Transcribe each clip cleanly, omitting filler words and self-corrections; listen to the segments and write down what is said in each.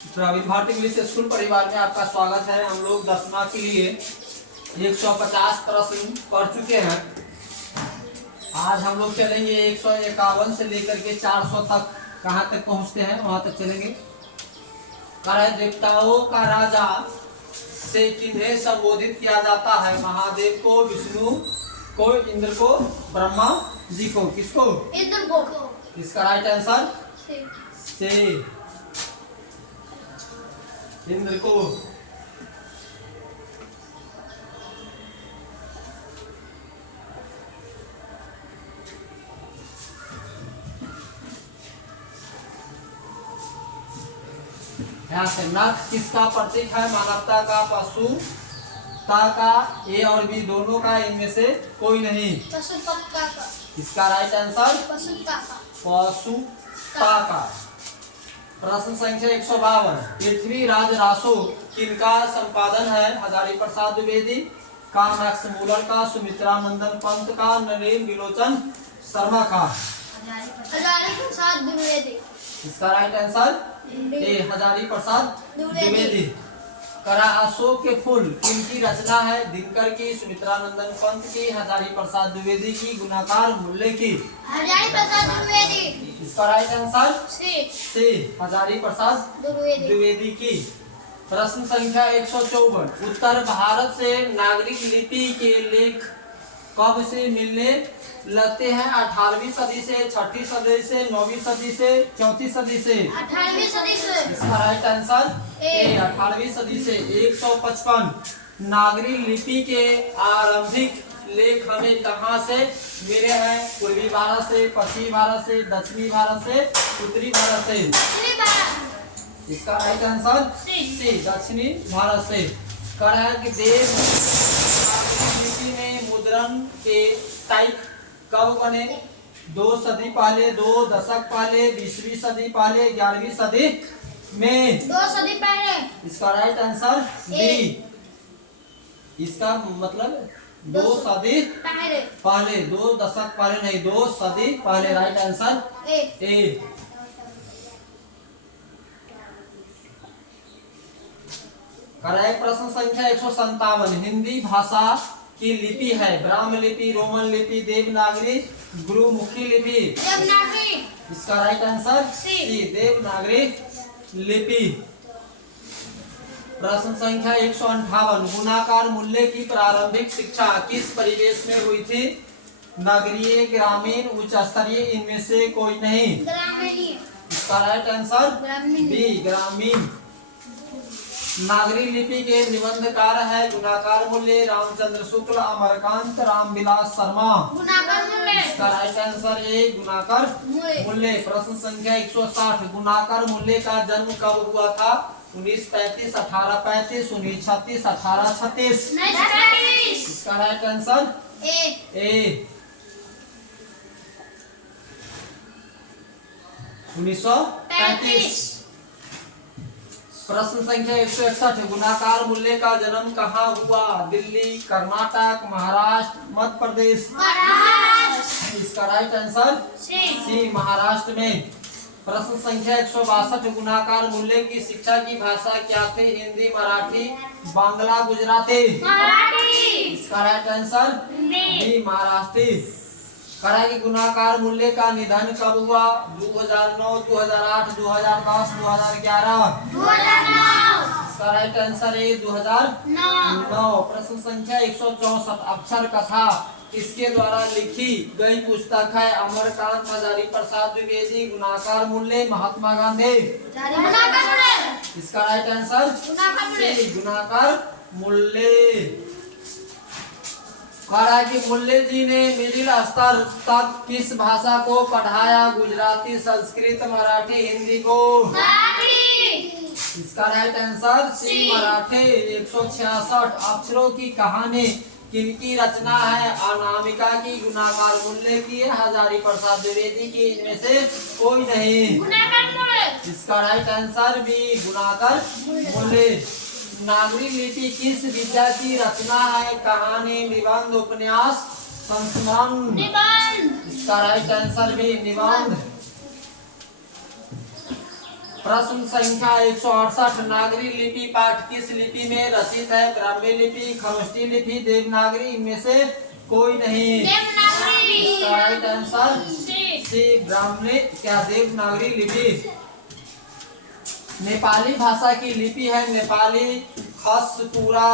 Praveen Bharti English school परिवार में आपका स्वागत है। हम लोग 10वां के लिए 150 प्रश्न कर चुके हैं। आज हम लोग चलेंगे 151 से लेकर के 400 तक। कहाँ तक पहुँचते हैं वहां तक चलेंगे। कर देवताओं का राजा से किन्हें संबोधित किया जाता है? महादेव को, विष्णु को, इंद्र को, ब्रह्मा जी को। किसको? इंद्र को। इसका राइट आंसर से इंद्र को। यहाँ से नख किसका प्रतीक है? मानवता का, पशुता का, ए और बी दोनों का, इनमें से कोई नहीं। पशुपता का। इसका राइट आंसर पशुपता का। पशुपता का। प्रश्न संख्या 152। पृथ्वी राज रासो किनका संपादन है? हजारी प्रसाद द्विवेदी का, मैक्स मूलर का, सुमित्रा नंदन पंत का, नरेंद्र विलोचन शर्मा का। हजारी प्रसाद द्विवेदी। इसका right answer A Hazari Prasad Dwivedi. करा अशोक के फूल किनकी रचना है? दिनकर की, सुमित्रा नंदन पंत की, हजारी प्रसाद द्विवेदी की, गुणाकार मूल्य की। हजारी प्रसाद द्विवेदी। इसका राइट आंसर सी हजारी प्रसाद द्विवेदी। द्विवेदी की। प्रश्न संख्या 154। उत्तर भारत से नागरिक लिपि के लेख कब से मिलने लगते हैं? 18वीं सदी से, 6ठी सदी से, 9वीं सदी से, 4थी सदी से। 18वीं सदी से। इसका राइट आंसर ए 18वीं सदी से। 155। नागरिक लिपि के आरंभिक लेख हमें कहाँ से मिले हैं? पूर्वी भारत से, पश्चिमी भारत से, दक्षिणी भारत से, उत्तरी भारत से। इसका राइट आंसर सी दक्षिणी भारत से। कि देव लिपि में मुद्रण के टाइप कब बने? 2 सदी पहले, 2 दशक पहले, 20वीं सदी पहले, 11वीं सदी में। 2 सदी पहले। इसका राइट आंसर बी। इसका मतलब 2 सदी पहले, 2 दशक पहले नहीं, 2 सदी पहले। Right answer A. करेक्ट। प्रश्न संख्या 157। हिंदी भाषा की लिपि है? ब्राह्म लिपि, रोमन लिपि, देवनागरी, गुरुमुखी लिपि। देवनागरी। इसका राइट आंसर सी देवनागरी लिपि। प्रश्न संख्या 158। गुणाकार मूल्य की प्रारंभिक शिक्षा किस परिवेश में हुई थी? नगरीय, ग्रामीण, उच्च स्तरीय, इनमें से कोई नहीं। ग्रामीण। इसका राइट आंसर बी ग्रामीण। नागरिक लिपि के निबंधकार है? गुणाकार मूल्य, रामचंद्र शुक्ल, अमरकांत, रामविलास शर्मा। गुणाकार मूल्य। इसका राइट आंसर ए गुणाकार मूल्य। प्रश्न संख्या 160। गुणाकार मूल्य का जन्म कब हुआ था? 1935, 1835, 1936, 1836। इसका राइट आंसर ए 1935। प्रश्न संख्या 161। गुणाकार मूल्य का जन्म कहाँ हुआ? दिल्ली, कर्नाटक, महाराष्ट्र, मध्य प्रदेश। इसका राइट आंसर सी महाराष्ट्र में। प्रश्न संख्या 162। गुणाकार मूल्य की शिक्षा की भाषा क्या थी? हिंदी, मराठी, बांग्ला, गुजराती। इसका राइट आंसर बी महाराष्ट्री। कराएगी गुणाकार मूल्य का निधन कब हुआ? 2009, 2008, 2010, 2011। इसका राइट आंसर है 2009। प्रश्न संख्या 164। अक्षर कथा किसके द्वारा लिखी गई पुस्तक है? अमरकांत, हजारी प्रसाद द्विवेदी, गुणाकार मूल्य, महात्मा गांधी। इसका राइट आंसर गुणाकार मूल्य। कि मूल्य जी ने मिडिल स्तर तक किस भाषा को पढ़ाया? गुजराती, संस्कृत, मराठी, हिंदी को। इसका राइट आंसर सी मराठी। 166। अक्षरों की कहानी किनकी रचना है? अनामिका की, गुणाकार मूल्य की, हजारी प्रसाद द्विवेदी की, इनमें से कोई नहीं। इसका राइट आंसर बी गुणाकार मूल्य। नागरिक लिपि किस विद्या की रचना है? कहानी, निबंध, उपन्यास, संस्मरण। इसका राइट आंसर भी निबंध। प्रश्न संख्या 168 नागरी लिपि पाठ किस लिपि में रचित है? ब्राह्मी लिपि, खरोष्टी लिपि, देवनागरी, इनमें से कोई नहीं। देवनागरी। इसका राइट आंसर सी। सी ब्राह्मी क्या देवनागरी लिपि। नेपाली भाषा की लिपि है नेपाली, खसपुरा,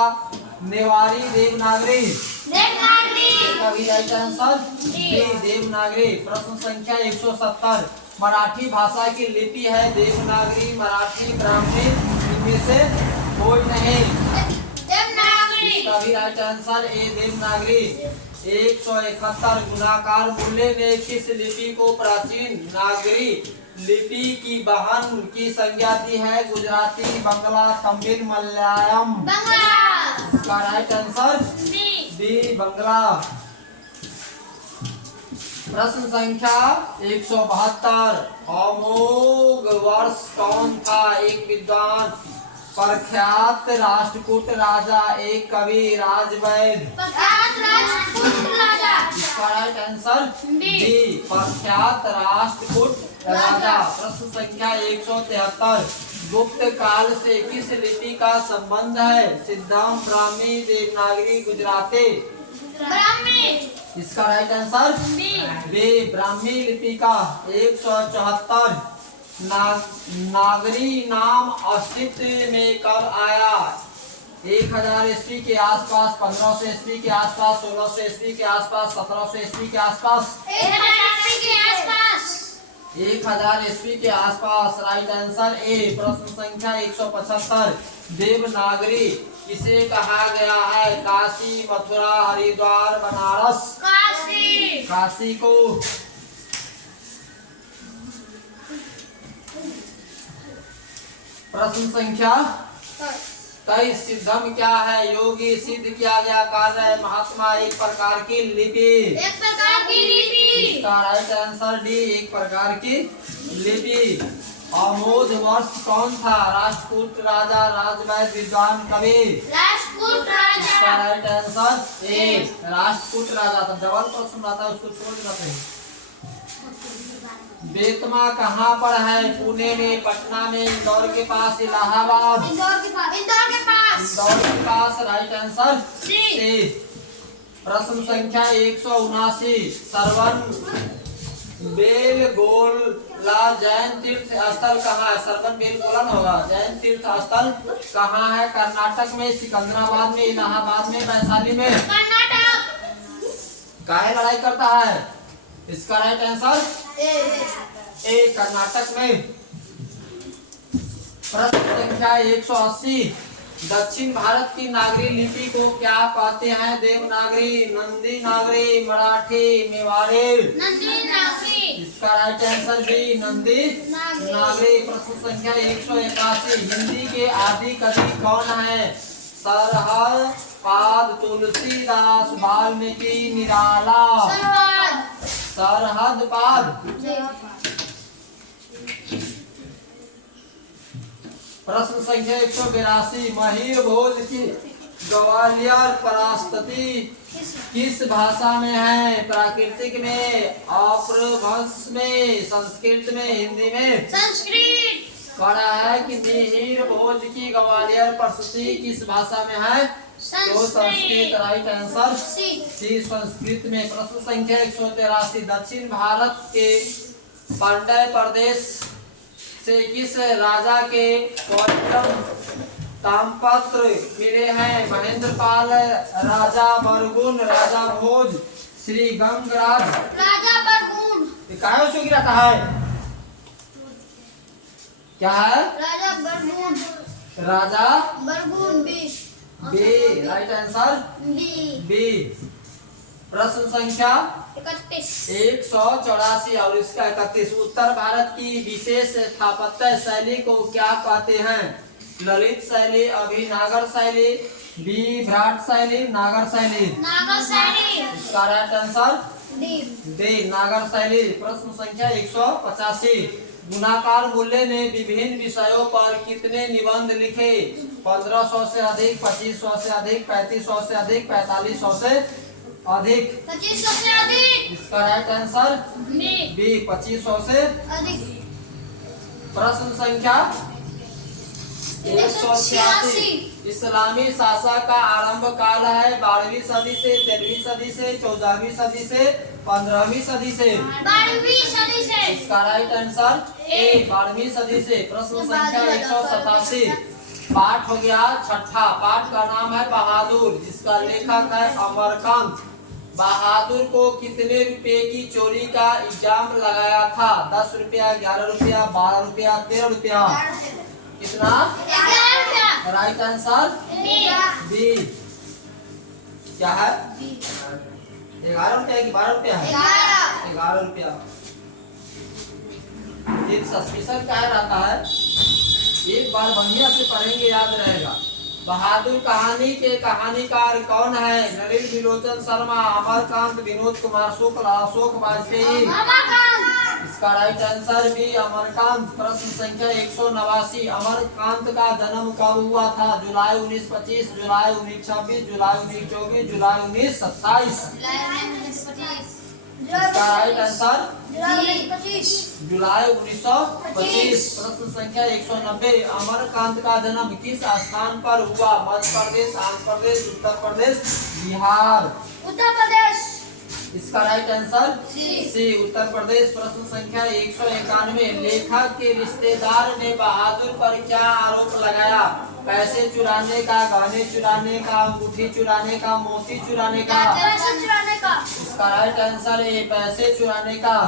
नेवारी, देवनागरी। देवनागरी। कभी राइट आंसर डी देवनागरी। प्रश्न संख्या 170 मराठी भाषा की लिपि है देवनागरी, मराठी, ब्राह्मी, इनमें से कोई नहीं। देवनागरी। कभी राइट आंसर ए देवनागरी। 171 गुणाकार मूल्य ने किस लिपि को प्राचीन नागरी लिपि की बहन की संज्ञा दी है? गुजराती, बंगला, तमिल, मलयालम। बंगला। इसका राइट आंसर डी। बी बंगला। प्रश्न संख्या 172 अमोघ वर्ष कौन था? एक विद्वान, प्रख्यात राष्ट्रकूट राजा, एक कवि, राजवैद। प्रख्यात राष्ट्रकूट राजा। इसका राइट आंसर डी। डी प्रख्यात राष्ट्रकूट राजा। प्रश्न संख्या 173 गुप्त काल से किस लिपि का संबंध है? सिद्धम, ब्राह्मी, देवनागरी, गुजराती। ब्राह्मी। इसका राइट आंसर बी ब्राह्मी लिपि का। 174 नागरी नाम अस्तित्व में कब आया? 1000 ईस्वी के आसपास, 1500 ईस्वी के आसपास, 1600 ईस्वी के आसपास, 1700 ईस्वी के आसपास। 1000 के आसपास। 1000 ईस्वी के आसपास राइट आंसर ए। प्रश्न संख्या 175 देवनागरी किसे कहा गया है? काशी, मथुरा, हरिद्वार, बनारस। काशी। काशी को। प्रश्न संख्या 23 सिद्धम क्या है? योगी, सिद्ध किया गया कार्य, महात्मा, एक प्रकार की लिपि। एक प्रकार की लिपि। इसका राइट आंसर डी एक प्रकार की लिपि। अमोघ वर्ष कौन था? राष्ट्रकूट राजा, राजवैद, विद्वान, कवि। राष्ट्रकूट इसका राजा। राइट आंसर ए राष्ट्रकूट राजा। तो डबल प्रश्न आता है उसको छोड़ देना चाहिए। बेतमा कहाँ पर है? पुणे में, पटना में, इंदौर के पास, इलाहाबाद। इंदौर के पास। इंदौर के पास। इंदौर के पास राइट आंसर सी। सी। प्रश्न संख्या 179 सरवन बेलगोला जैन तीर्थ स्थल कहाँ है? सरवन बेलगोला न होगा। जैन तीर्थ स्थल कहाँ है? कर्नाटक में, सिकंदराबाद में, इलाहाबाद में, वैशाली में। कर्नाटक। काहे लड़ाई करता है? इसका राइट आंसर ए कर्नाटक में। प्रश्न संख्या 180 दक्षिण भारत की नागरी लिपि को क्या कहते हैं? देवनागरी, नंदी नागरी, मराठी, मेवाड़ी। नंदी नागरी। इसका राइट आंसर बी नंदी नागरी। प्रश्न संख्या 181 हिंदी के आदि कवि कौन है? सरहद, तुलसीदास, वाल्मीकि, निराला। सरहद पाद। प्रश्न संख्या 182 महीर भोज की ग्वालियर परास्तति किस भाषा में है? प्राकृतिक में, अपभ्रंश में, संस्कृत में, हिंदी में। संस्कृत। कड़ा है कि मिहिर भोज की ग्वालियर प्रस्तुति किस भाषा में है? तो Sanskrit right answer C Sanskrit में। प्रश्न संख्या 183 दक्षिण भारत के पांड्य प्रदेश से किस राजा के ताम्रपत्र मिले हैं? महेंद्रपाल, राजा बरगुन, राजा भोज, श्री गंगराज। राजा बरगुन। काहे उसको गिराता है? क्या है? राजा बरगुन। राजा बरगुन बी राइट आंसर बी। प्रश्न संख्या 184 और इसका 31 उत्तर भारत की विशेष स्थापत्य शैली को क्या कहते हैं? ललित शैली, अभिनागर शैली, बी भ्राट शैली, नागर शैली। नागर शैली। इसका राइट आंसर डी नागर शैली। प्रश्न संख्या 185 गुणाकार मूल्य ने विभिन्न विषयों पर कितने निबंध लिखे? 1500 से अधिक, 2500 से अधिक, 3500 से अधिक, 4500 से अधिक। 2500 से अधिक। इसका राइट आंसर बी 2500 से अधिक। प्रश्न संख्या 186। इस्लामी शासन का आरंभ काल है 12वीं सदी से, 13वीं सदी से, 14वीं सदी से, 15वीं सदी से। 12वीं सदी से। इसका राइट आंसर ए 12वीं सदी से। प्रश्न संख्या 187। पाठ हो गया छठा। पाठ का नाम है बहादुर, जिसका लेखक है अमरकांत। बहादुर को कितने रुपए की चोरी का इल्जाम लगाया था? 10 रुपया, 11 रुपया, 12 रुपया, 13 रुपया। कितना? 11 रुपया। Right answer B. क्या है? 11 रुपया कि 12 रुपया है? 11 रुपया। एक सस्पेंशन क्या रहता है, एक बार बढ़िया से पढ़ेंगे याद रहेगा। बहादुर कहानी के कहानीकार कौन है? नरेश विलोचन शर्मा, अमरकांत, विनोद कुमार शुक्ल, अशोक वाजपेयी। इसका राइट आंसर भी अमरकांत। प्रश्न संख्या 189। अमरकांत का जन्म कब हुआ था? जुलाई 1925, जुलाई 1926, जुलाई 1924, जुलाई 1927। इसका राइट आंसर जुलाई 1925। प्रश्न संख्या 190। अमरकांत का जन्म किस स्थान पर हुआ? मध्य प्रदेश, आंध्र प्रदेश, उत्तर प्रदेश, बिहार। उत्तर प्रदेश। इसका राइट आंसर सी उत्तर प्रदेश। प्रश्न संख्या 191। लेखक के रिश्तेदार ने बहादुर पर क्या आरोप लगाया? पैसे चुराने का, गहने चुराने का, अंगूठी चुराने का, मोती चुराने का। पैसे चुराने का। इसका राइट आंसर है पैसे चुराने का।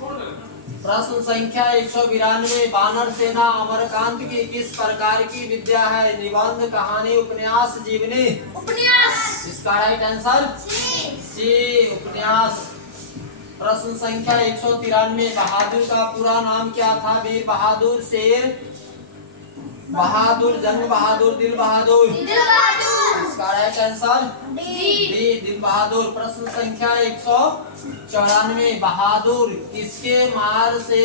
प्रश्न संख्या 192। वानर सेना अमरकांत की किस प्रकार की विद्या है? निबंध, कहानी, उपन्यास, जीवनी। उपन्यास। इसका राइट आंसर सी उपन्यास। प्रश्न संख्या 193। बहादुर का पूरा नाम क्या था? वीर बहादुर, शेर बहादुर, जंग बहादुर, दिल बहादुर। इसका राइट आंसर डी दिल बहादुर। प्रश्न संख्या 194। बहादुर किसके मार से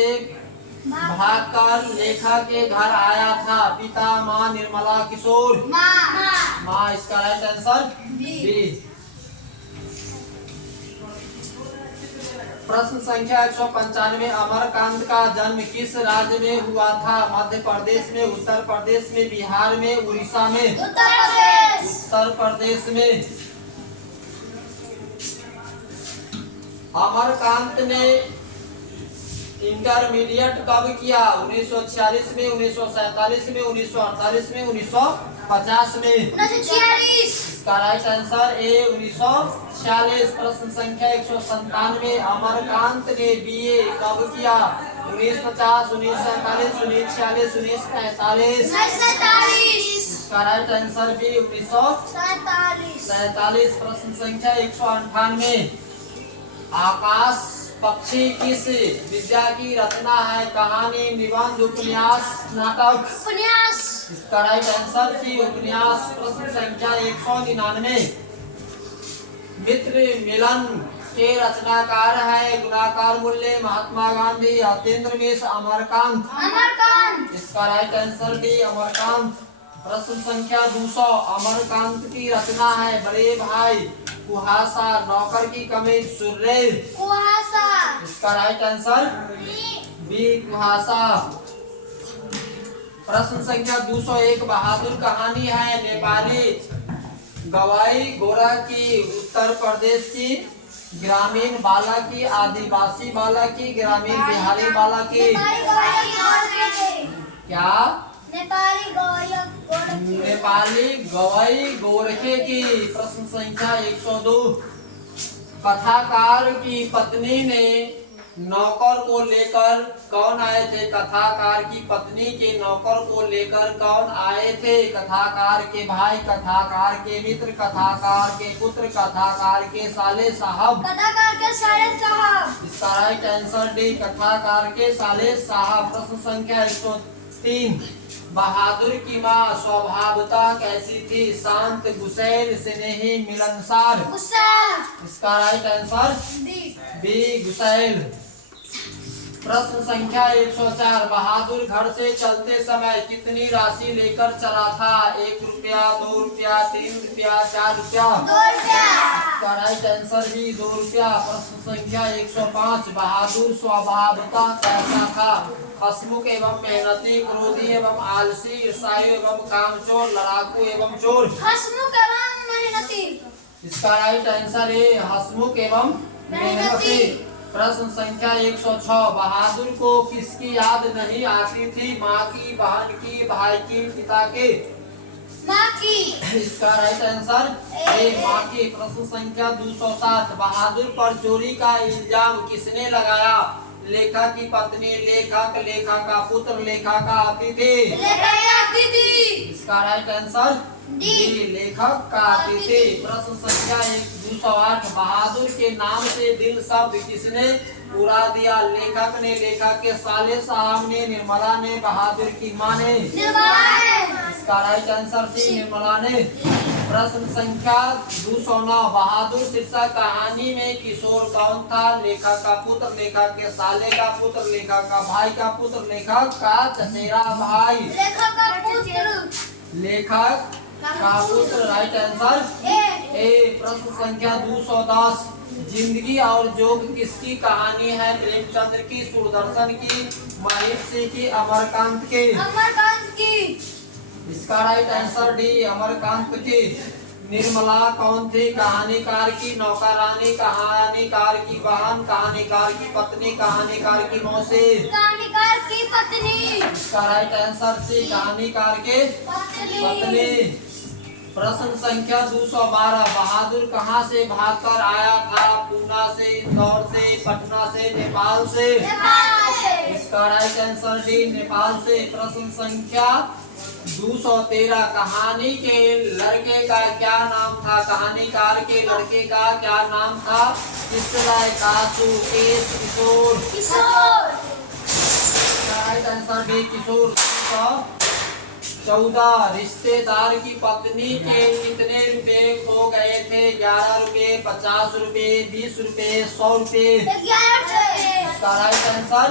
भागकर लेखा के घर आया था? पिता, माँ, निर्मला, किशोर। माँ। इसका राइट आंसर डी। प्रश्न संख्या 195। अमरकांत का जन्म किस राज्य में हुआ था? मध्य प्रदेश में, उत्तर प्रदेश में, बिहार में, उड़ीसा में। उत्तर प्रदेश में। अमरकांत ने इंटरमीडिएट कब किया? 1946 में, 1947 में, 1948 में, 1950 में। 1946। इसका राइट आंसर ए 1946। प्रश्न संख्या 197। अमरकांत ने बीए कब किया? 1950, 1947, 1946, 1945। 1947। इसका राइट आंसर भी 1947। प्रश्न संख्या 198। आकाश पक्षी किस विद्या की रचना है? कहानी, निबंध, उपन्यास, नाटक। उपन्यास। इसका राइट आंसर सी उपन्यास। प्रश्न संख्या 199। मित्र मिलन के रचनाकार है? गुणाकार मूल्य, महात्मा गांधी, हतेंद्र मिश्र, अमरकांत। अमरकांत। इसका राइट आंसर डी अमरकांत। प्रश्न संख्या 200। अमरकांत की रचना है? बड़े भाई, कुहासा, नौकर की कमीज, सुर्रेल। कुहासा। इसका राइट आंसर बी कुहासा। प्रश्न संख्या 201। बहादुर कहानी है? नेपाली गवाई गोरा की, उत्तर प्रदेश की, ग्रामीण बाला की, आदिवासी बाला की, ग्रामीण बिहारी बाला की। क्या? नेपाली गवाई गोरखे की। प्रश्न संख्या 102। कथाकार की पत्नी ने नौकर को लेकर कौन आए थे? कथाकार की पत्नी के नौकर को लेकर कौन आए थे? कथाकार के भाई, कथाकार के मित्र, कथाकार के पुत्र, कथाकार के साले साहब। कथाकार के साले साहब। इसका राइट आंसर डी कथाकार के साले साहब। प्रश्न संख्या 103। बहादुर की माँ स्वभावतः कैसी थी? शांत, गुस्सैल, स्नेही, मिलनसार। इसका राइट आंसर बी गुस्सैल। प्रश्न संख्या 104 बहादुर घर से चलते समय कितनी राशि लेकर चला था? 1 रुपया, 2 रुपया, 3 रुपया, 4 रुपया। 2 रुपया। इसका राइट आंसर भी 2 रुपया। प्रश्न संख्या 105 बहादुर स्वभावतः कैसा था? हंसमुख एवं मेहनती, क्रोधी एवं आलसी, ईर्ष्यालु एवं कामचोर, लड़ाकू एवं चोर। हंसमुख एवं मेहनती। इसका राइट आंसर है हंसमुख एवं मेहनती। प्रश्न संख्या 106 बहादुर को किसकी याद नहीं आती थी? माँ की, बहन की, भाई की, पिता के? माँ की। इसका राइट आंसर ए माँ की। प्रश्न संख्या 207 बहादुर पर चोरी का इल्जाम किसने लगाया? लेखक की पत्नी, लेखक, लेखक का पुत्र, लेखक का अतिथि? लेखक की अतिथि। इसका राइट आंसर डी लेखक का अतिथि। प्रश्न संख्या 208 बहादुर के नाम से दिल शब्द किसने उड़ा दिया? लेखक ने, लेखक के साले साहब ने, निर्मला ने, बहादुर की माँ ने? निर्मला ने। इसका राइट आंसर सी निर्मला ने। प्रश्न संख्या 209 बहादुर शीर्षक कहानी में किशोर कौन था? लेखक का पुत्र, लेखक के साले का पुत्र, लेखक का भाई का पुत्र, लेखक का चचेरा भाई? लेखक का पुत्र। लेखक का पुत्र। Right answer A. प्रश्न संख्या 210 जिंदगी और जोग किसकी कहानी है? प्रेमचंद्र की, सूरदर्शन की, महिषी की, अमरकांत की? अमरकांत की। इसका राइट आंसर डी अमरकांत की। निर्मला कौन थी? कहानीकार की नौकरानी, कहानीकार की बहन, कहानीकार की पत्नी, कहानीकार की मौसी? कहानीकार की पत्नी। इसका राइट आंसर सी कहानीकार के पत्नी। प्रश्न संख्या 212 बहादुर कहाँ से भागकर आया था? पूना से, इंदौर से, पटना से, नेपाल से? नेपाल से। इसका राइट आंसर डी नेपाल से। प्रश्न संख्या 213 कहानी के लड़के का क्या नाम था? कहानीकार के लड़के का क्या नाम था? किसलय, कासू, केश, किशोर? किशोर। राइट आंसर डी किशोर। 14 रिश्तेदार की पत्नी के कितने रुपए खो गए थे? 11 रुपए, 50 रुपए, 20 रुपए, 100 रुपए? 11 रुपए। इसका राइट आंसर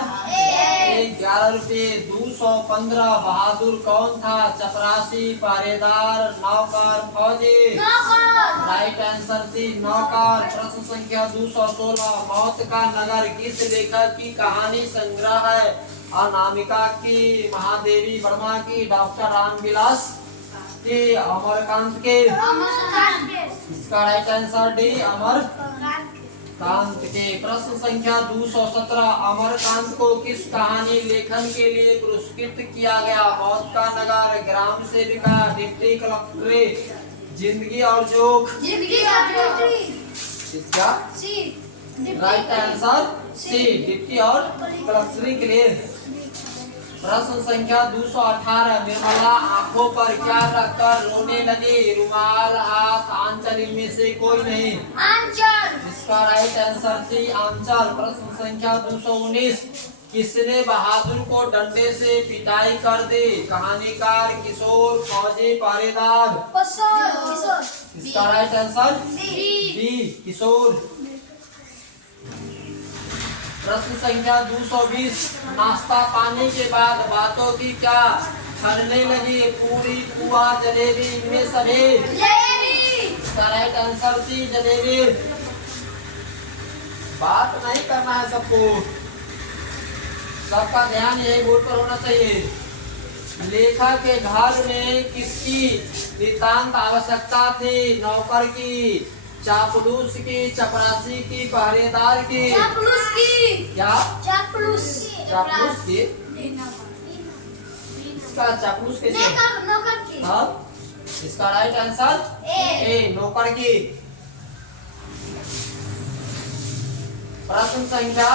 11 रुपए। 215 बहादुर कौन था? चपरासी, पहरेदार, नौकर, फौजी? नौकर। राइट आंसर सी नौकर। प्रश्न संख्या 216 मौत का नगर किस लेखक की कहानी संग्रह है? अनामिका की, महादेवी वर्मा की, डॉक्टर रामविलास की, अमरकांत के? इसका राइट आंसर डी अमरकांत के। प्रश्न संख्या 217 अमरकांत को किस कहानी लेखन के लिए पुरस्कृत किया गया? मौत का नगर, ग्राम सेविका, डिप्टी कलेक्टर, जिंदगी और जोग? जिंदगी और जोग। इसका राइट आंसर सी डिप्टी और कलेक्टर के लिए। प्रश्न संख्या 218 निर्मला आंखों पर क्या रखकर रोने लगी? रुमाल, हाथ, आंचल, इनमें से कोई नहीं? आंचल। इसका राइट आंसर सी आंचल। प्रश्न संख्या 219 किसने बहादुर को डंडे से पिटाई कर दी? कहानीकार, किशोर, फौजी, पहरेदार? किशोर। इसका राइट आंसर बी बी किशोर। प्रश्न संख्या 220 नाश्ता पाने के बाद बातों की क्या छड़ने लगी? पूरी, पुआ, जलेबी, इनमें सभी? जलेबी। इसका राइट आंसर सी जलेबी। बात नहीं करना है सबको, सबका ध्यान यही बोर्ड पर होना चाहिए। लेखा के घर में किसकी नितांत आवश्यकता थी? नौकर की, चापलूस की, चपरासी की, पहरेदार की? चापलूस की। क्या? चापलूस। चापलूस की? इसका चापलूस कैसे? नौकर की। हाँ, इसका राइट आंसर ए नौकर की। प्रश्न संख्या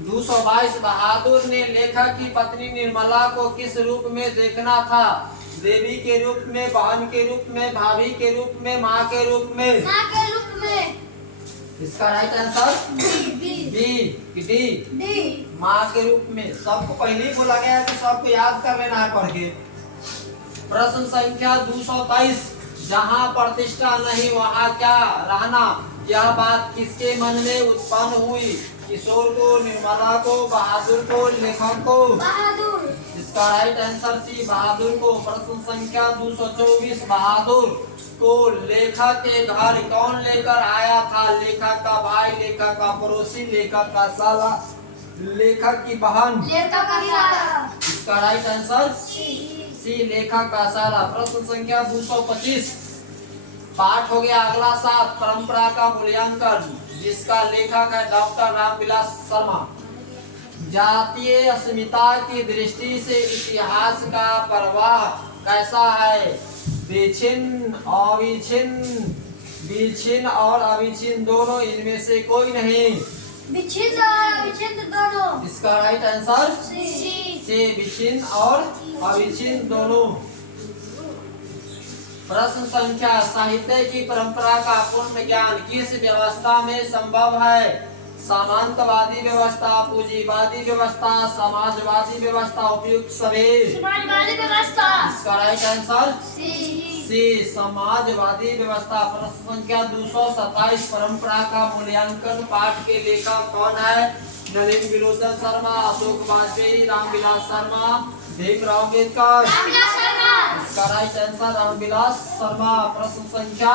222 बहादुर ने लेखक की पत्नी निर्मला को किस रूप में देखना था? देवी के रूप में, बहन के रूप में, भाभी के रूप में, माँ के रूप में? माँ के रूप में। इसका राइट आंसर डी माँ के रूप में। सबको पहले ही बोला गया है कि सबको याद कर लेना है पढ़ के। प्रश्न संख्या 223 जहाँ प्रतिष्ठा नहीं वहाँ क्या रहना? यह बात किसके मन में उत्पन्न हुई? किशोर को, निर्मला को, बहादुर को, लेखक को। बहादुर। इसका राइट आंसर सी बहादुर को। प्रश्न संख्या 224 बहादुर को लेखक के घर कौन लेकर आया था? लेखक का भाई, लेखक का पड़ोसी, लेखक का साला, लेखक की बहन। लेखक का साला। इसका राइट आंसर सी लेखक का साला। प्रश्न संख्या 225 पाठ हो गया। अगला 7 परंपरा का मूल्यांकन, जिसका लेखक है डॉक्टर रामविलास शर्मा। जातीय अस्मिता की दृष्टि से इतिहास का प्रवाह कैसा है? विच्छिन्न, अविच्छिन्न, विच्छिन्न और अविच्छिन्न दोनों, इनमें से कोई नहीं। विच्छिन्न और अविच्छिन्न दोनों। इसका राइट आंसर सी। से विच्छिन्न और अविच्छिन्न दोनों। प्रश्न संख्या साहित्य की परंपरा का पूर्ण ज्ञान किस व्यवस्था में संभव है? सामंतवादी व्यवस्था, पूंजीवादी व्यवस्था, समाजवादी व्यवस्था, उपयुक्त सभी। समाजवादी व्यवस्था। इसका राइट आंसर सी। सी समाजवादी व्यवस्था। प्रश्न संख्या 227 परंपरा का मूल्यांकन पाठ के लेखक कौन है? नलिन विलोचन शर्मा, अशोक वाजपेयी, रामविलास शर्मा, भीमराव अम्बेडकर। रामविलास शर्मा। इसका राइट आंसर रामविलास शर्मा। प्रश्न संख्या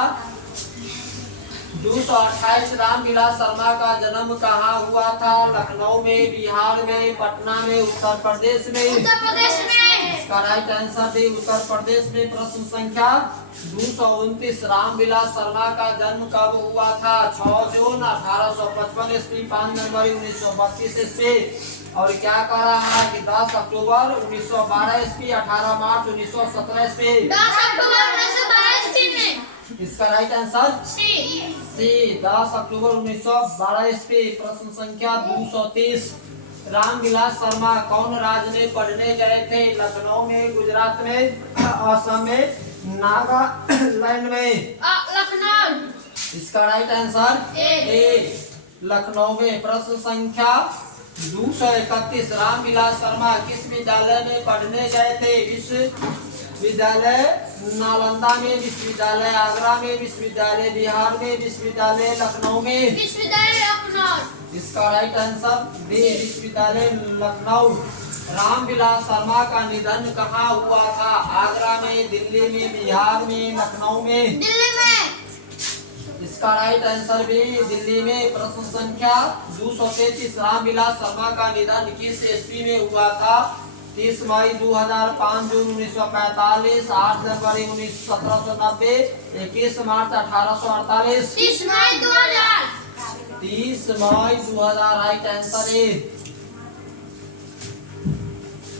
228 रामविलास शर्मा का जन्म कहाँ हुआ था? लखनऊ में, बिहार में, पटना में, उत्तर प्रदेश में। उत्तर प्रदेश में। इसका right answer the Uttar Pradesh में। प्रश्न संख्या 229 रामविलास शर्मा का जन्म कब हुआ था? 6 जून 1855 ईस्वी, 5 जनवरी 1932 ईस्वी। और क्या कह रहा है कि 10 अक्टूबर 1912 ईस्वी, 18 मार्च 1917 ईस्वी। 10 अक्टूबर 1912 ईस्वी में। इसका राइट आंसर सी। सी 10 अक्टूबर 1912 ईस्वी। प्रश्न संख्या 230 रामविलास शर्मा कौन राज्य में पढ़ने गए थे? लखनऊ में, गुजरात में, असम में, नागालैंड में। लखनऊ। इसका राइट आंसर ए लखनऊ में। प्रश्न संख्या 231 रामविलास शर्मा किस विद्यालय में पढ़ने गए थे? विश्वविद्यालय नालंदा में, विश्वविद्यालय आगरा में, विश्वविद्यालय बिहार में, विश्वविद्यालय लखनऊ में। विश्वविद्यालय लखनऊ। इसका राइट आंसर बी विश्वविद्यालय लखनऊ। रामविलास शर्मा का निधन कहाँ हुआ था? आगरा में, दिल्ली में, बिहार में, लखनऊ में। दिल्ली में। इसका राइट आंसर भी दिल्ली में। प्रश्न संख्या 233 रामविलास शर्मा का निधन किस ईस्वी में हुआ था? 30 मई 2000, 5 जून 1945, 8 जनवरी 1790, 21 मार्च 1848। 30 मई 2000। 30 मई 2000 राइट आंसर है।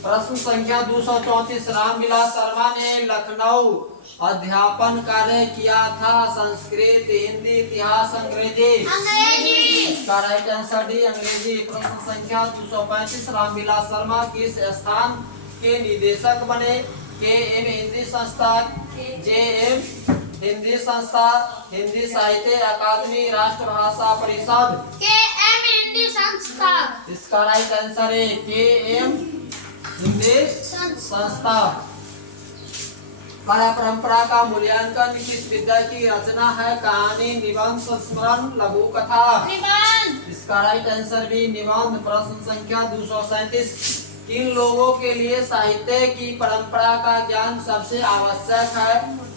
प्रश्न संख्या 234 रामविलास शर्मा ने लखनऊ अध्यापन कार्य किया था? संस्कृत, हिंदी, इतिहास, अंग्रेजी। अंग्रेजी। इसका राइट आंसर डी अंग्रेजी। प्रश्न संख्या 235 रामविलास शर्मा किस स्थान के निदेशक बने? KM हिंदी संस्था, JM हिंदी संस्था, हिंदी साहित्य अकादमी, राष्ट्रभाषा परिषद। KM हिंदी संस्था। इसका राइट आंसर है KM हिंदी संस्था। कला परंपरा का मूल्यांकन किस विधा की रचना है? कहानी, निबंध, संस्मरण, लघु कथा। निबंध। इसका राइट आंसर भी निबंध। प्रश्न संख्या 237 किन लोगों के लिए साहित्य की परंपरा का ज्ञान सबसे आवश्यक है?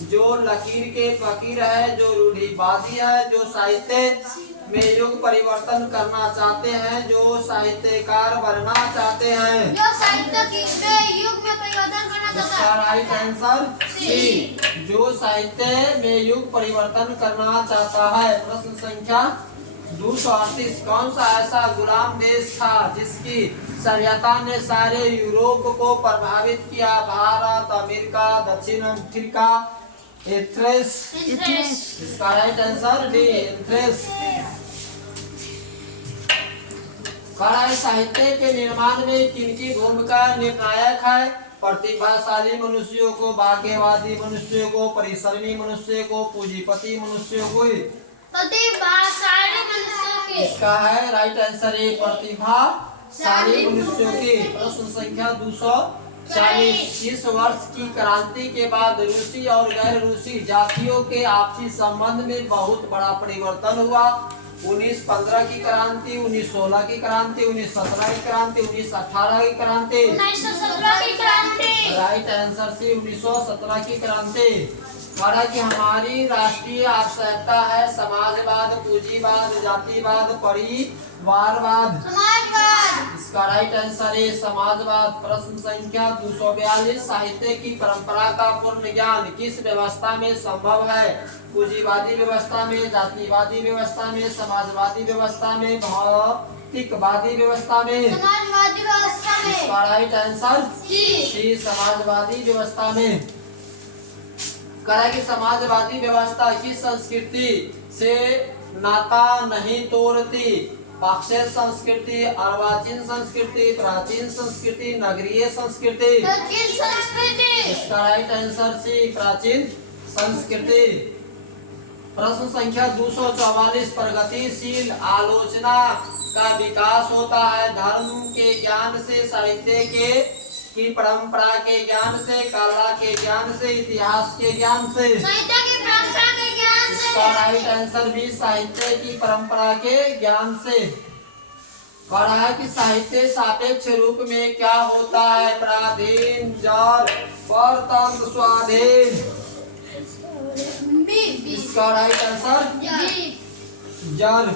जो लकीर के फकीर है, जो रूढ़िवादी है, जो साहित्य में युग परिवर्तन करना चाहते हैं, जो साहित्यकार बनना चाहते हैं। जो साहित्य के युग में परिवर्तन करना चाहता इसका है। राइट आंसर सी जो साहित्य में युग परिवर्तन करना चाहता है। प्रश्न संख्या 238 कौन सा ऐसा गुलाम देश था जिसकी सभ्यता ने सारे यूरोप को प्रभावित किया? भारत, अमेरिका, दक्षिण अफ्रीका, एथेंस। इसका राइट आंसर डी एथेंस। कला साहित्य के निर्माण में किनकी भूमिका निर्णायक है? प्रतिभाशाली मनुष्यों को, भाग्यवादी मनुष्यों को, परिश्रमी मनुष्य को, पूंजीपति मनुष्यों को। प्रतिभाशाली मनुष्यों के। इसका है राइट आंसर है प्रतिभाशाली मनुष्यों की। प्रश्न संख्या 240 इस वर्ष की क्रांति के बाद रूसी और गैर रूसी जातियों के आपसी संबंध में बहुत बड़ा परिवर्तन हुआ। 1915 की क्रांति, 1916 की क्रांति, 1917 की क्रांति, 1918 की क्रांति। 1917 की क्रांति। राइट आंसर सी 1917 की क्रांति। कहा कि हमारी राष्ट्रीय आवश्यकता है समाजवाद, पूंजीवाद, जातिवाद, परिवारवाद। समाजवाद। इसका राइट आंसर है समाजवाद। प्रश्न संख्या 242 साहित्य की परंपरा का पूर्ण ज्ञान किस व्यवस्था में संभव है? पूंजीवादी व्यवस्था में, जातिवादी व्यवस्था में, समाजवादी व्यवस्था में, भौतिकवादी व्यवस्था में। समाजवादी व्यवस्था में। इसका राइट आंसर सी। सी समाजवादी व्यवस्था में। कहा कि समाजवादी व्यवस्था की संस्कृति से नाता नहीं तोड़ती। पाश्चात्य संस्कृति, अर्वाचीन संस्कृति, प्राचीन संस्कृति, नगरीय संस्कृति। प्राचीन संस्कृति। इसका राइट आंसर सी प्राचीन संस्कृति। प्रश्न संख्या 244 प्रगतिशील आलोचना का विकास होता है धर्म के ज्ञान से, साहित्य के की परंपरा के ज्ञान से, कला के ज्ञान से, इतिहास के ज्ञान से। साहित्य की परंपरा के ज्ञान से। इसका राइट आंसर भी साहित्य की परंपरा के ज्ञान से। कहा है कि साहित्य सापेक्ष रूप में क्या होता है? पराधीन, जड़, परतंत्र, स्वाधीन। इसका राइट आंसर जड़।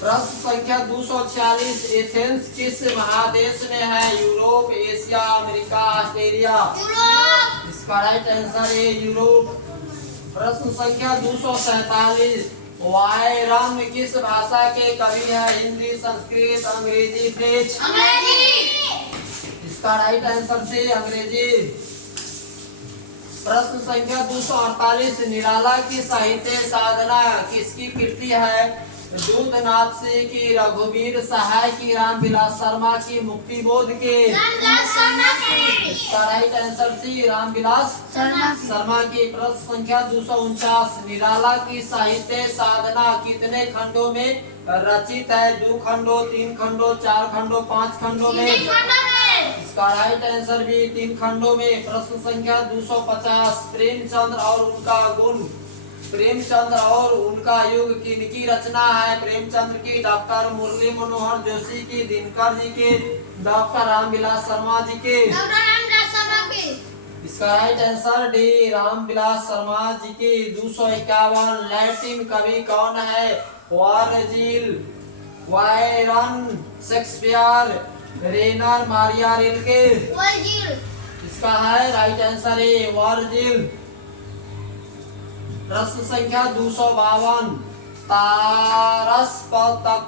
प्रश्न संख्या 246 एथेंस किस महादेश में है? Europe, Asia, America, Australia. Europe. इसका राइट आंसर है यूरोप। प्रश्न संख्या 247 वायरन किस भाषा के कवि है? हिंदी, संस्कृत, अंग्रेजी, फ्रेंच। अंग्रेजी। इसका राइट आंसर से अंग्रेजी। प्रश्न संख्या 248 निराला की साहित्य साधना किसकी कृति है? दूधनाथ सिंह की, रघुवीर सहाय की, रामविलास शर्मा की, मुक्ति बोध के। रामविलास शर्मा की। इसका right answer C Ramvilas Sharma की। प्रश्न संख्या 249 निराला की साहित्य साधना कितने खंडों में रचित है? 2 खंडों, 3 खंडों, 4 खंडों, 5 खंडों में। इसका राइट आंसर भी 3 खंडों में। प्रश्न संख्या 250 प्रेमचंद्र और उनका गुण, प्रेमचंद्र और उनका युग किनकी रचना है? प्रेमचंद्र की, डॉक्टर मुरली मनोहर जोशी की, दिनकर जी के, डॉक्टर रामविलास शर्मा जी के। डॉक्टर रामविलास शर्मा की। इसका right answer D Ramvilas Sharma ji की। 251 लैटिन कवि कौन है? Virgil, Byron, Shakespeare, Rainer, Maria Rilke. Virgil. इसका है राइट आंसर है वर्जिल। प्रश्न संख्या 252 तारसपतक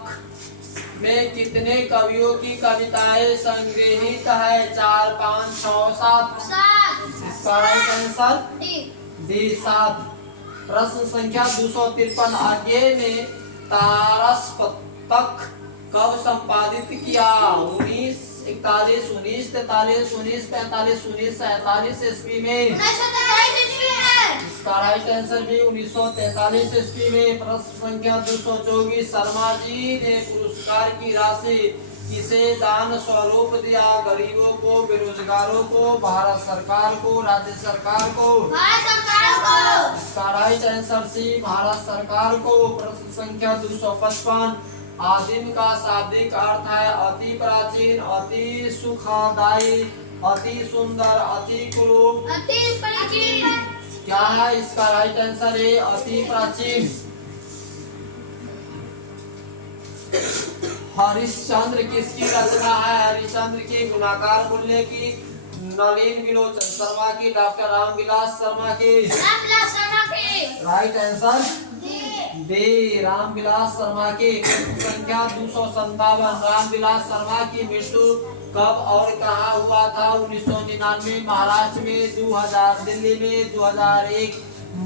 में कितने कवियों की कविताएं संग्रहित है? 4, 5, 6, 7। 7। इसका राइट आंसर डी। डी 7। प्रश्न संख्या 253 आगे ने तारसपतक कब संपादित किया? 1941, 1943, 1945, 1947 ईस्वी में। 1943 ईस्वी में। इसका राइट आंसर भी 1943 ईस्वी में। प्रश्न संख्या 224 शर्मा जी ने पुरस्कार की राशि किसे दान स्वरूप दिया? गरीबों को, बेरोजगारों को, भारत सरकार को, राज्य सरकार को। भारत सरकार को। इसका राइट आंसर सी भारत सरकार को। प्रश्न संख्या 255 आदिम का शाब्दिक अर्थ है? अति प्राचीन, अति सुखदायी, अति सुंदर, अति कुरूप। अति प्राचीन। क्या है इसका राइट आंसर है अति प्राचीन। हरिश्चंद्र किसकी रचना है? हरिश्चंद्र की, गुणाकार मूल्य की, नलिन विलोचन शर्मा की, डॉक्टर रामविलास शर्मा की। रामविलास शर्मा की। Right answer D. B Ramvilas Sharma की। संख्या 257 रामविलास शर्मा की मृत्यु कब और कहाँ हुआ था? 1999 महाराष्ट्र में, 2000 दिल्ली में, 2001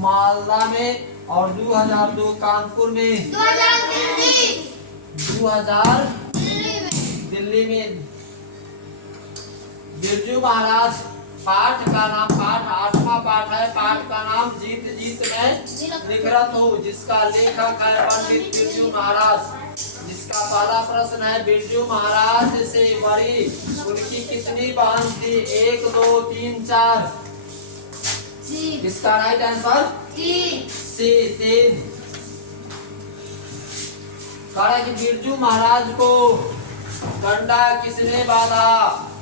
मालदा में और 2002 कानपुर में। 2000 दिल्ली। 2000 दिल्ली में। दिल्ली में। बिरजू महाराज पाठ का नाम, पाठ 8वां पाठ है। पाठ का नाम जीत जीत में निखरत हो, जिसका लेखक है पंडित बिरजू महाराज। जिसका पहला प्रश्न है बिरजू महाराज से बड़ी उनकी कितनी बहन थी? 1, 2, 3, 4। इसका राइट आंसर सी 3। कहा कि बिरजू महाराज को डंडा किसने बांधा?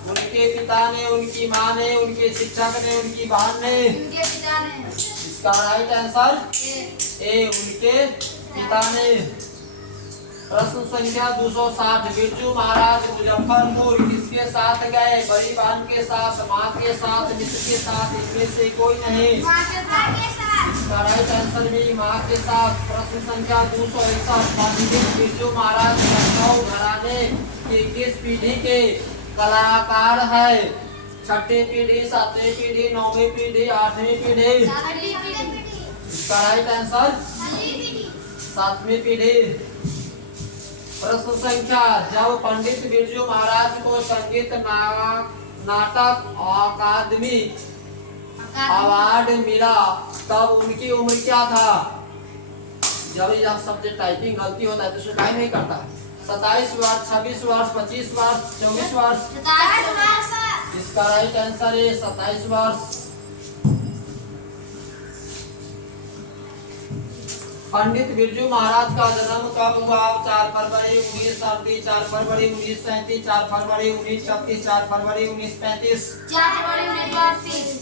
उनके पिता ने, उनकी माँ ने, उनके शिक्षक ने, उनकी बहन ने। उनके पिता ने। इसका राइट आंसर ए, उनके पिता ने। प्रश्न संख्या 260। बिरजू महाराज मुजफ्फरपुर किसके साथ गए? बड़ी बहन के साथ, माँ के साथ, मित्र के साथ, इनमें से कोई नहीं। माँ के साथ। इसका राइट आंसर भी माँ के साथ। प्रश्न संख्या 261। पंडित बिरजू महाराज लखनऊ घराने की किस पीढ़ी के कलाकार है? छठी पीढ़ी, सातवीं पीढ़ी, नौवीं पीढ़ी, आठवीं पीढ़ी? छठी पीढ़ी। इसका राइट आंसर छठी पीढ़ी। सातवीं पीढ़ी। प्रश्न संख्या। जब पंडित बिरजू महाराज को संगीत नाटक अकादमी अवार्ड मिला तब उनकी उम्र क्या था? जब यह सब्जेक्ट टाइपिंग गलती होता है तो उसमें टाइम नहीं करता है। 27 वर्ष, 26 वर्ष, 25 वर्ष, 24 वर्ष? 27 वर्ष। इसका राइट आंसर है 27 वर्ष। पंडित बिरजू महाराज का जन्म कब हुआ? 4 फरवरी 1938, 4 फरवरी 1937, 4 फरवरी 1936, 4 फरवरी 1935? 4 फरवरी 1938।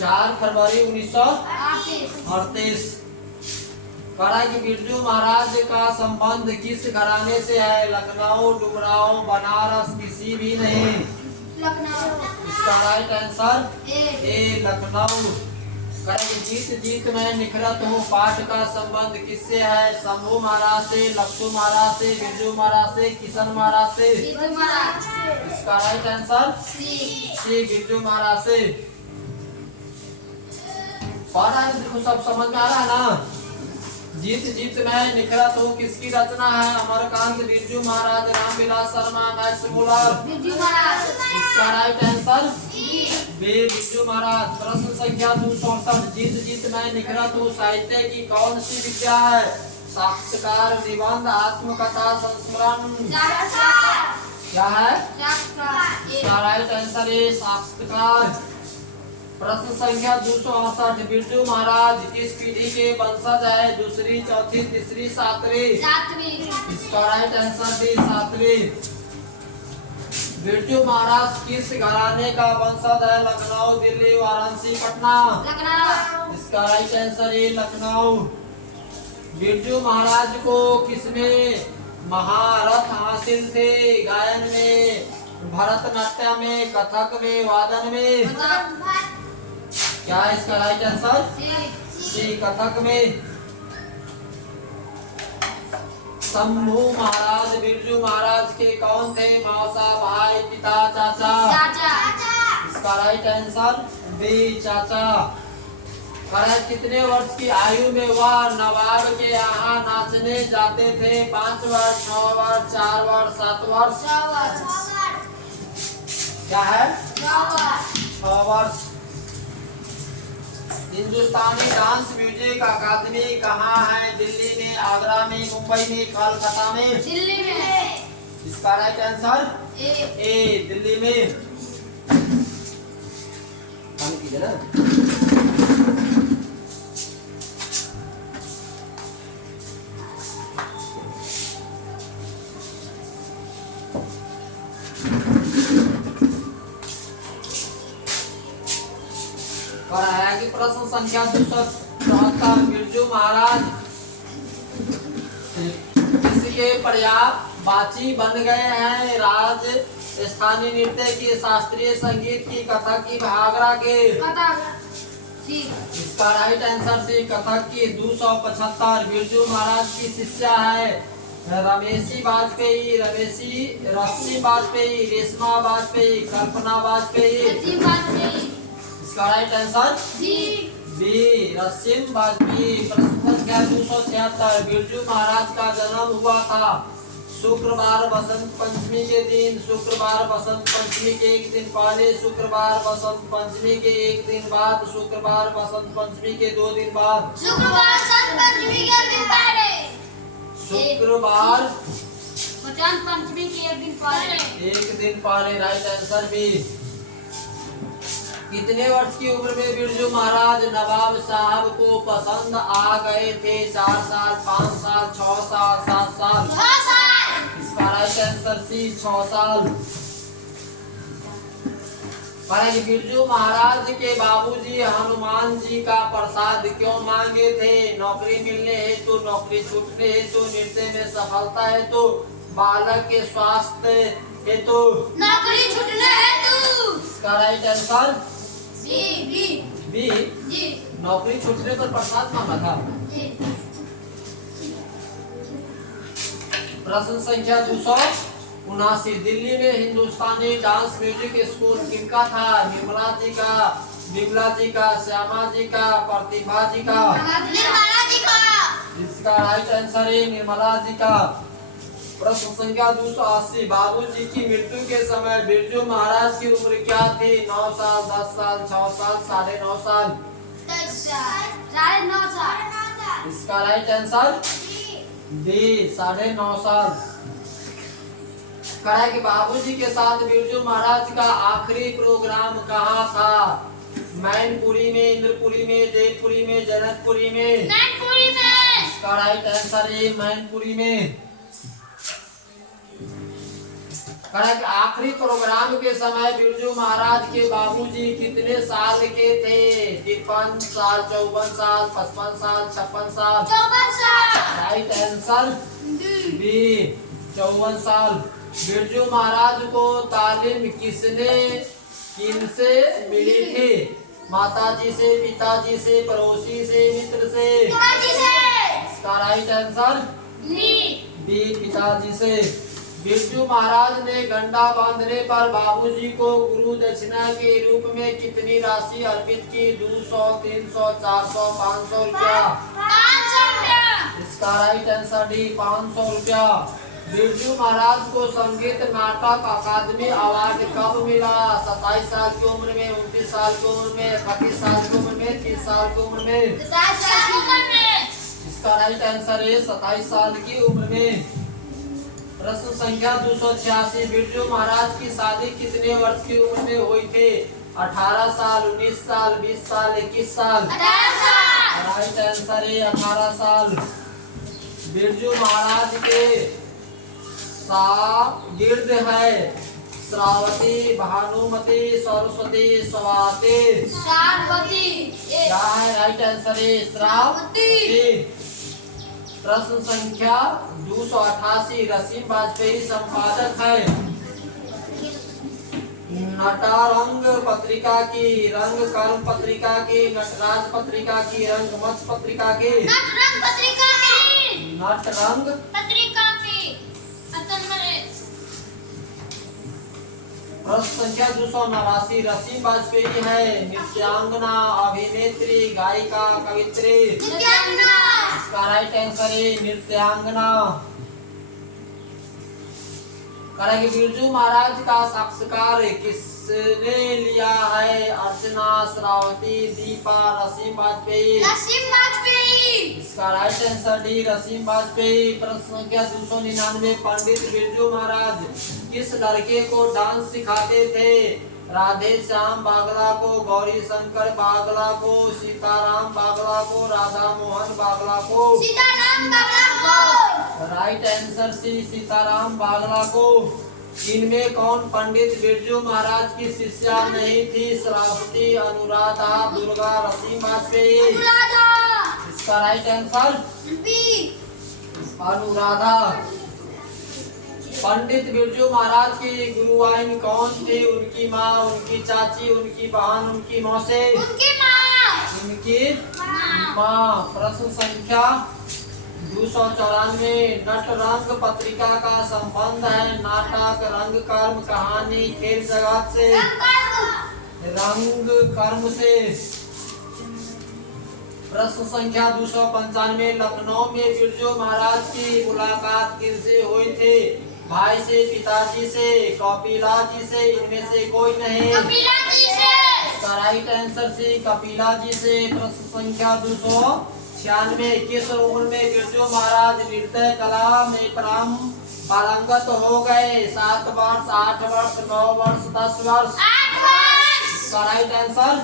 4 फरवरी 1938। कहा कि बिरजू महाराज का संबंध किस घराने से है? लखनऊ, डुमराव, बनारस, किसी भी नहीं? लखनऊ। इसका राइट आंसर ए, लखनऊ। करें जीत जीत में निखरत हूँ पाठ का संबंध किससे है? शंभू महाराज से, लक्ष्मू महाराज से, बिरजू महाराज से, किशन महाराज से? बिरजू महाराज। इसका राइट आंसर सी, बिरजू महाराज से। पढ़ा देखो सब समझ में आ रहा है ना? जीत जीत में निखरत हूँ किसकी रचना है? Amarkant, Birju Maharaj, Ramvilas Sharma, Max Muller? बिरजू महाराज। इसका right answer B, Birju Maharaj. प्रश्न संख्या 268। जीत जीत में निखरत हूँ साहित्य की कौन सी विद्या है? साक्षात्कार, निबंध, आत्मकथा, संस्मरण? क्या है? इसका राइट आंसर है साक्षात्कार। प्रश्न संख्या 268। बिरजू महाराज किस पीढ़ी के वंशज है? दूसरी, चौथी, तीसरी, सातवीं? सातवीं। इसका राइट आंसर डी, सातवीं। बिरजू महाराज किस घराने का वंशज है? लखनऊ, दिल्ली, वाराणसी, पटना? लखनऊ। इसका राइट आंसर है लखनऊ। बिरजू महाराज को किसमें महारत हासिल थे? गायन में, भरतनाट्यम में, कथक में, वादन में? क्या है इसका राइट आंसर? सी, कथक में। शंभू महाराज बिरजू महाराज के कौन थे? मौसा, भाई, पिता, चाचा? इसका राइट आंसर बी, चाचा। महाराज कितने वर्ष की आयु में वह नवाब के यहाँ नाचने जाते थे? 5 वर्ष, 9 वर्ष, 4 वर्ष, 7 वर्ष? क्या है? 6 वर्ष। हिंदुस्तानी डांस म्यूजिक अकादमी कहाँ है? दिल्ली में, आगरा में, मुंबई में, कोलकाता में? दिल्ली में। इसका राइट आंसर ए, दिल्ली में। पानी पीजिए ना। है कि प्रश्न संख्या 274। बिरजू महाराज किसके पर्यायवाची बन गए हैं? राज स्थानीय नृत्य की, शास्त्रीय संगीत की, कथक की, भांगड़ा के? इसका राइट आंसर सी, कथक की। 275। बिरजू महाराज की शिष्या है? रमेशी वाजपेयी, रश्मि वाजपेयी, रेशमा वाजपेयी, कल्पना वाजपेयी? इसका राइट आंसर बी, रश्मि वाजपेयी। प्रश्न संख्या 276। बिरजू महाराज का जन्म हुआ था शुक्रवार बसंत पंचमी के दिन, शुक्रवार बसंत पंचमी के एक दिन पहले, शुक्रवार बसंत पंचमी के एक दिन बाद, शुक्रवार बसंत पंचमी के 2 दिन बाद? शुक्रवार बसंत पंचमी के दिन पहले। शुक्रवार बसंत पंचमी के एक दिन पहले। एक दिन पहले। Right answer B. कितने वर्ष की उम्र में बिरजू महाराज नवाब साहब को पसंद आ गए थे? 4 साल, 5 साल, 6 साल, 7 साल। 6 साल। इसका राइट आंसर सी 6 साल। बिरजू महाराज के बाबूजी हनुमान जी का प्रसाद क्यों मांगे थे? नौकरी मिलने हेतु, नौकरी छूटने हेतु, नृत्य में सफलता हेतु, बालक के स्वास्थ्य हेतु, नौकरी छूटने हेतु। इसका राइट आंसर बी। बी। जी। नौकरी छूटने पर प्रसाद मांगा था। जी। प्रश्न संख्या 279। दिल्ली में हिंदुस्तानी डांस म्यूजिक स्कूल किनका था? निर्मला जी का, श्यामा जी का, प्रतिभा जी का। निर्मला जी का। इसका राइट आंसर है निर्मला जी का। प्रश्न संख्या 280। बाबूजी की मृत्यु के समय बिरजू महाराज की उम्र क्या थी? 9 साल, 10 साल, 6 साल, 9.5 साल। 9.5 साल। इसका राइट आंसर डी 9.5 साल। कहा कि बाबूजी के साथ बिरजू महाराज का आखिरी प्रोग्राम कहाँ था? मैनपुरी में, इंद्रपुरी में, देवपुरी में, जनकपुरी में। मैनपुरी में। इसका राइट आंसर है मैनपुरी में। आखिरी प्रोग्राम के समय बिरजू महाराज के बाबूजी कितने साल के थे? 53 साल, 54 साल, 55 साल, 56 साल। 54 साल। राइट आंसर बी 54 साल। बिरजू महाराज को तालीम किनसे मिली थी? माताजी से, पिताजी से, पड़ोसी से, मित्र से। पिताजी से। इसका राइट आंसर बी पिताजी से। बिरजू महाराज ने गंडा बांधने पर बाबूजी को गुरु दक्षिणा के रूप में कितनी राशि अर्पित की? 200, 300, 400, 500 रुपया। 500 रुपया। इसका राइट आंसर डी 500 रुपया। बिरजू महाराज को संगीत नाटक अकादमी अवार्ड कब मिला? 27 साल की उम्र में, 29 साल की उम्र में, 31 साल की उम्र में, 30 साल की उम्र में। 27 साल की उम्र में। इसका राइट आंसर है 27 साल की उम्र में। प्रश्न संख्या 286। बिरजू महाराज की शादी कितने वर्ष की उम्र में हुई थी? 18 साल, 19 साल, 20 साल, 21 साल। 18 साल। राइट आंसर है 18 साल। बिरजू महाराज के शागिर्द है श्रावती, भानुमति, सरस्वती, स्वाति। श्रावती। क्या है राइट आंसर है श्रावती। प्रश्न संख्या 288। रसीम वाजपेयी संपादक है नटरंग पत्रिका की, रंग कर्म पत्रिका की, नटराज पत्रिका की, रंगमंच पत्रिका की। नटरंग पत्रिका की। नटरंग पत्रिका की। प्रश्न संख्या 289। रसीम वाजपेयी है नृत्यांगना, अभिनेत्री, गायिका, कवित्री। नृत्यांगना। इसका राइट आंसर है नृत्यांगना। करेंगे बिरजू महाराज का साक्षात्कार किसने लिया है? अर्चना, श्रावती, दीपा, रसीम वाजपेयी। रसीम वाजपेयी। इसका राइट आंसर डी रसीम वाजपेयी। प्रश्न संख्या 299। पंडित बिरजू महाराज किस लड़के को डांस सिखाते थे? राधे श्याम बागला को, गौरी शंकर बागला को, सीताराम बागला को, राधा मोहन बागला को। सीताराम बागला को। राइट आंसर सी सीताराम बागला को। इनमें कौन पंडित बिरजू महाराज की शिष्या नहीं थी? श्रावती, अनुराधा, दुर्गा, रसीम वाजपेयी। अनुराधा। इसका right answer B Anuradha. Pandit Birju Maharaj की गुरुआइन कौन थी? उनकी माँ, उनकी चाची, उनकी बहन, उनकी मौसी। उनकी माँ। उनकी माँ। प्रश्न संख्या 294। नटरंग पत्रिका का संबंध है नाटक, रंग कर्म, कहानी, खेल जगत से। रंग कर्म से। प्रश्न संख्या 295। लखनऊ में बिरजू महाराज की मुलाकात किनसे हुई थी? भाई से, पिताजी से, कपिला जी से, इनमें से कोई नहीं। कपिला जी से। राइट आंसर से कपिला जी से। प्रश्न संख्या 296। किस उम्र में बिरजू महाराज नृत्य कला में पारंगत हो गए? 7 वर्ष, 8 वर्ष, 9 वर्ष, 10 वर्ष। 8 वर्ष। इसका राइट आंसर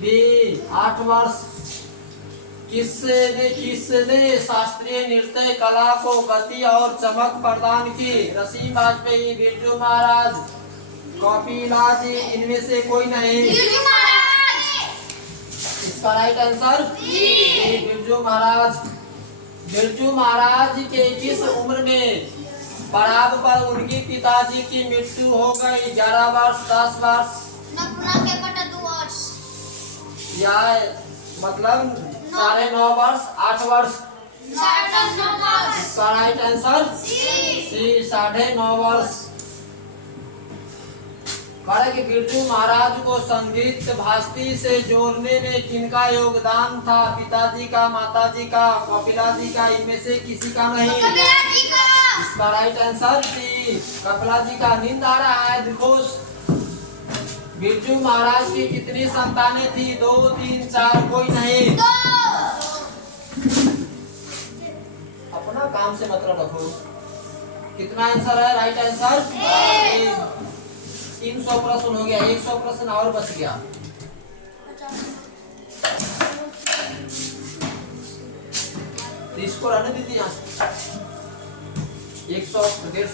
बी 8 वर्ष। किसने शास्त्रीय नृत्य कला को गति और चमक प्रदान की? ऋषि वाजपेयी, बिरजू महाराज, कपिला जी, इनमें से कोई नहीं। इसका राइट आंसर बिरजू महाराज। बिरजू महाराज के किस उम्र में पराग पर उनके पिताजी की मृत्यु हो गई? 11 वर्ष, 10 वर्ष या मतलब 9.5 वर्ष, 8 वर्ष? इसका राइट आंसर सी 9.5 वर्ष। कि बिरजू महाराज को संगीत भास्ती से जोड़ने में किनका योगदान था? पिताजी का, माताजी का, कपिला जी का, इनमें से किसी का नहीं। इसका राइट आंसर सी कपिला जी का। नींद आ रहा है दिलखुश। बिरजू महाराज की कितनी संतानें थी? 2, 3, 4, कोई नहीं। अपना काम से मतलब रखो। कितना आंसर है? राइट आंसर 300 प्रश्न हो गया, 100 प्रश्न और बच गया। तो इसको रहने दीजिए यहाँ से। 100, 150